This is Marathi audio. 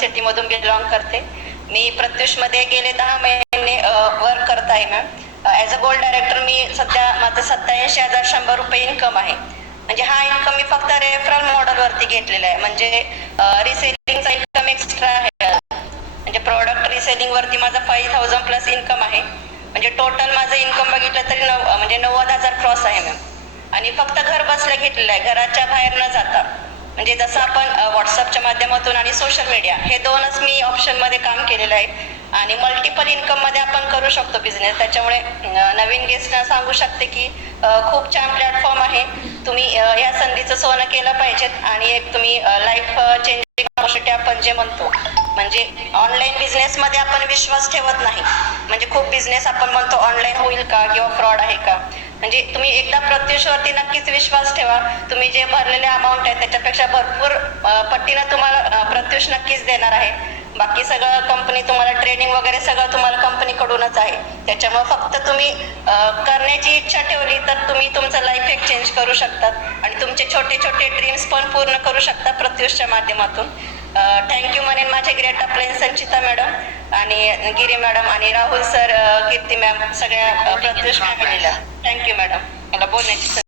सिटीमधून बिलॉंग करते. मी प्रत्युषमध्ये गेले 10 महिने वर्क करत आहे ma'am. As a gold director मी सध्या माझं 87,100 रुपये इन्कम आहे. म्हणजे हा इन्कम मी फक्त रेफरल मॉडेलवरती घेतलेला आहे. म्हणजे रिसेलिंगचा इन्कम एक्स्ट्रा आहे. म्हणजे प्रॉडक्ट रिसेलिंगवरती माझा 5,000 प्लस इन्कम आहे. म्हणजे टोटल माझं इन्कम बघितलं तरी म्हणजे 90,000 क्रॉस आहे मॅम. आणि फक्त घर बसल्या घेतलेलं आहे, घराच्या बाहेर न जाता. म्हणजे जसं आपण व्हॉट्सअपच्या माध्यमातून आणि सोशल मीडिया हे दोनच मी ऑप्शनमध्ये काम केलेलं आहे. आणि मल्टिपल इन्कममध्ये आपण करू शकतो बिझनेस. त्याच्यामुळे नवीन गेस्टना सांगू शकते की खूप छान प्लॅटफॉर्म आहे. तुम्ही या संधीचं सोनं केलं पाहिजेत. आणि एक तुम्ही लाईफ चेंजिंग ऑपॉर्च्युनिटी आपण जे म्हणतो, म्हणजे ऑनलाईन बिझनेसमध्ये आपण विश्वास ठेवत नाही. म्हणजे खूप बिझनेस आपण म्हणतो ऑनलाईन होईल का किंवा फ्रॉड आहे का. म्हणजे तुम्ही एकदा प्रत्युषवरती नक्कीच विश्वास ठेवा. तुम्ही जे भरलेले अमाऊंट आहे त्याच्यापेक्षा भरपूर पट्टीनं तुम्हाला प्रत्युष नक्कीच देणार आहे. बाकी सगळं कंपनी तुम्हाला ट्रेनिंग वगैरे सगळं तुम्हाला कंपनीकडूनच आहे. त्याच्यामुळे फक्त तुम्ही करण्याची इच्छा ठेवली तर तुम्ही तुमचं लाईफ एक चेंज करू शकतात. आणि तुमचे छोटे छोटे ड्रीम्स पण पूर्ण करू शकता प्रत्युषच्या माध्यमातून. थँक्यू म्हणेन माझे ग्रेट अप्लायन्स संचिता मॅडम आणि गिरी मॅडम आणि राहुल सर, कीर्ती मॅम, सगळ्या प्रत्युष फॅमिलीला थँक्यू मॅडम मला बोलण्याची